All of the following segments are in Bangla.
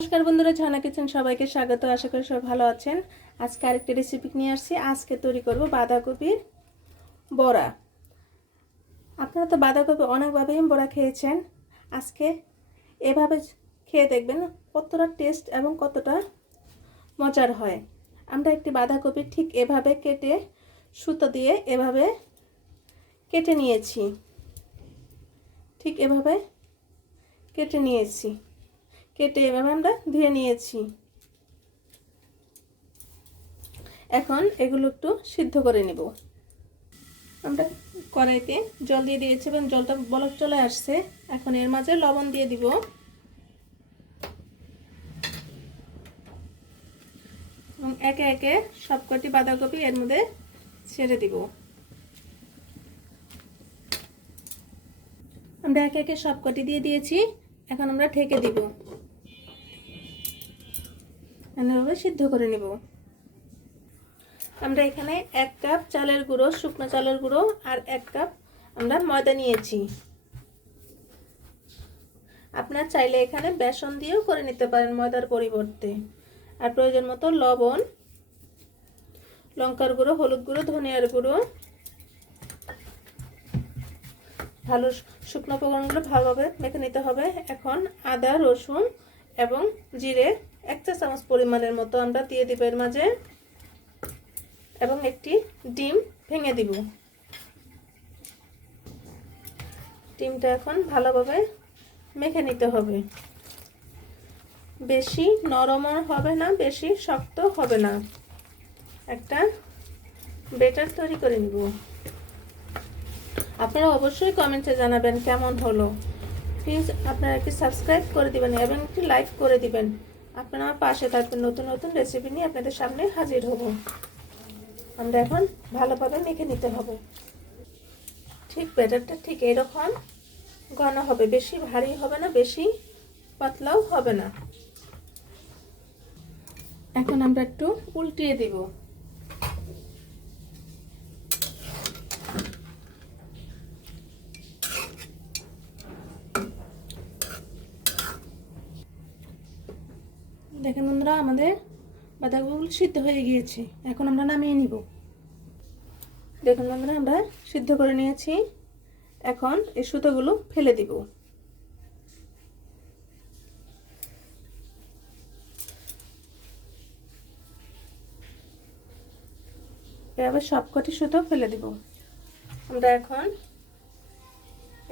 নমস্কার বন্ধুরা, ঝর্ণা কিচেন সবাইকে স্বাগত। আশা করি সবাই ভালো আছেন। আজকে আরেকটি রেসিপি নিয়ে আসছি। আজকে তৈরি করব বাঁধাকপির বড়া। আপনারা তো বাঁধাকপি অনেকভাবেই বড়া খেয়েছেন। আজকে এভাবে খেয়ে দেখবেন কতটা টেস্ট এবং কতটা মজার হয়। আমরা একটি বাঁধাকপি ঠিক এভাবে কেটে সুতো দিয়ে এভাবে কেটে নিয়েছি। ঠিক এভাবে কেটে নিয়েছি। কেটে এভাবে আমরা ধুয়ে নিয়েছি। এখন এগুলো একটু সিদ্ধ করে নেব। আমরা কড়াইতে জল দিয়ে দিয়েছি এবং জলটা বলক চলে আসছে। এখন এর মাঝে লবণ দিয়ে দিব এবং একে একে সবকটি বাঁধাকপি এর মধ্যে ছেড়ে দিব। আমরা একে একে সবকটি দিয়ে দিয়েছি। এখন আমরা ঢেকে দিব, এভাবে সিদ্ধ করে নেব। আমরা এখানে 1 কাপ চালের গুঁড়ো, শুকনো চালের গুঁড়ো আর 1 কাপ আমরা ময়দা নিয়েছি। আপনারা চাইলে এখানে বেসন দিয়েও করে নিতে পারেন ময়দার পরিবর্তে। আর প্রয়োজন মতো লবণ, লঙ্কার গুঁড়ো, হলুদ গুঁড়ো, ধনিয়ার গুঁড়ো, ভালো শুকনো উপকরণগুলো ভালোভাবে মেখে নিতে হবে। এখন আদা, রসুন এবং জিরে 1 চা চামচ পরিমাণের মতো আমরা দিয়ে দিব এর মাঝে এবং একটি ডিম ভেঙে দিব। ডিমটা এখন ভালোভাবে মেখে নিতে হবে। বেশি নরমও হবে না, বেশি শক্ত হবে না। একটা ব্যাটার তৈরি করে নিব। আপনারা অবশ্যই কমেন্টে জানাবেন কেমন হলো। প্লিজ আপনারা একটি সাবস্ক্রাইব করে দিবেন এবং একটি লাইক করে দিবেন। আপনারা আমার পাশে থাকবেন। নতুন নতুন রেসিপি নিয়ে আপনাদের সামনে হাজির হব। আমরা এখন ভালোভাবে মেখে নিতে হবে। ঠিক ব্যাটারটা ঠিক এরকম ঘন হবে, বেশি ভারী হবে না, বেশি পাতলাও হবে না। এখন আমরা একটু উল্টিয়ে দিব। দেখেন বন্ধুরা, আমাদের বাঁধাকপিগুলো সিদ্ধ হয়ে গিয়েছে। এখন আমরা নামিয়ে নিব। দেখুন বন্ধুরা, আমরা সিদ্ধ করে নিয়েছি। এখন এই সুতোগুলো ফেলে দিব। এভাবে সবকটি সুতো ফেলে দিব। আমরা এখন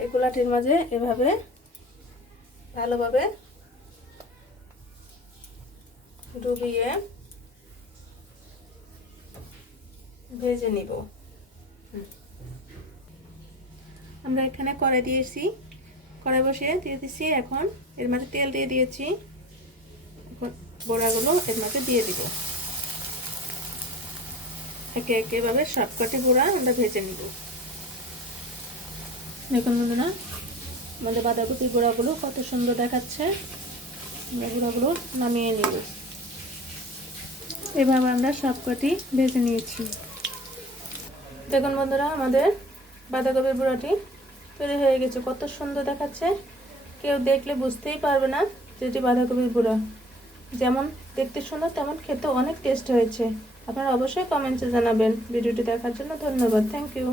এই গোলাটির মাঝে এভাবে ভালোভাবে ডুবিয়ে ভেজে নিব। আমরা এখানে কড়াই দিয়েছি, কড়াই বসিয়ে দিয়ে দিচ্ছি। এখন এর মাঝে তেল দিয়ে দিয়েছি। এখন বড়াগুলো এর মাঝে দিয়ে দিব। একে একে এভাবে সবকটি বড়া আমরা ভেজে নিব। দেখুন বন্ধুরা, আমাদের বাঁধাকপির বড়াগুলো কত সুন্দর দেখাচ্ছে। আমরা বড়াগুলো নামিয়ে নিব। এভাবে আমরা সবকটি ভেজে নিয়েছি। দেখুন বন্ধুরা, আমাদের বাঁধাকপির বড়াটি তৈরি হয়ে গেছে। কত সুন্দর দেখাচ্ছে। কেউ দেখলে বুঝতেই পারবে না যে এটি বাঁধাকপির বড়া। যেমন দেখতে সুন্দর তেমন খেতে অনেক টেস্ট হয়েছে। আপনারা অবশ্যই কমেন্টে জানাবেন। ভিডিওটি দেখার জন্য ধন্যবাদ। Thank you.